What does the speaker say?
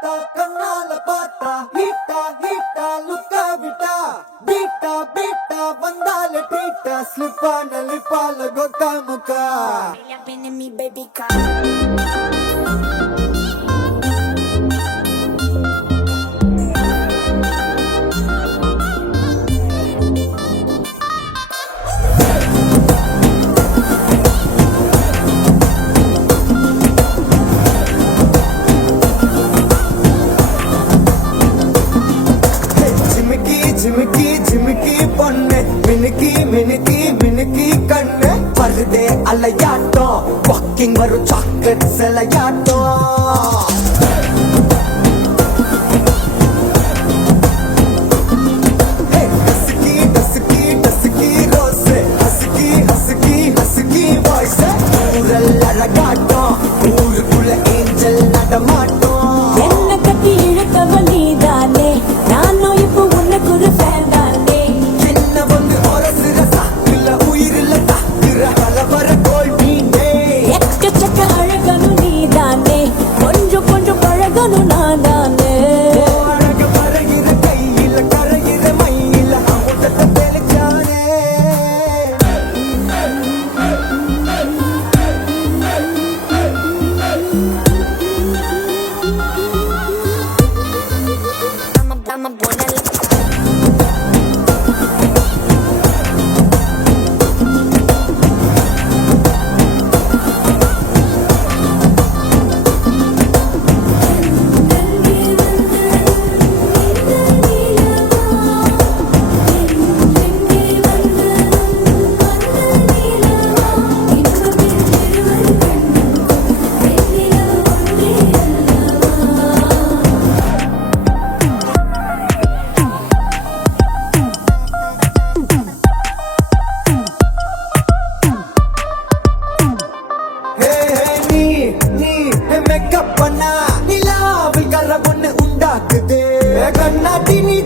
பார்த்தா கண்ணால பார்த்தா ஹீட்டா ஹீட்டா லுக்கா விட்டா பீட்டா பீட்டா வந்தால டீட்டா ஸ்லிப்பான லிப்பால கொக்கா முக்கா baby car. ஜிமிக்கி ஜிமிக்கி பொண்ணு மினுக்கி மினுக்கி மினுக்கி கண்ணு வருதே அலையாட்டம் வாக்கிங் வரும் சாக்லேட் சிலையாட்டம் ஊருக்குள்ள ஏஞ்சல் நடமாட்டோம் என்ன கட்டி இழுத்தவ நீதானே நானும் இப்போ உனக்கு ஒரு ஃபேன் தானே சின்ன வந்து ஒரசுற சாக்குல உயிரில்ல தாக்குற கலவர கோல் மீனே எக்கச்சக்க அழகனும் நீதானே கொஞ்சம் கொஞ்சம் பழகனும் நான் தானே அழக பறகிற கையில கரையிற மயில அமுதத்தை தெளிச்சானே I'm a buena மேக்கப் பண்ணா நிலாவில் கர பொண்ணு உண்டாக்குது கண்ணாட்டி நீ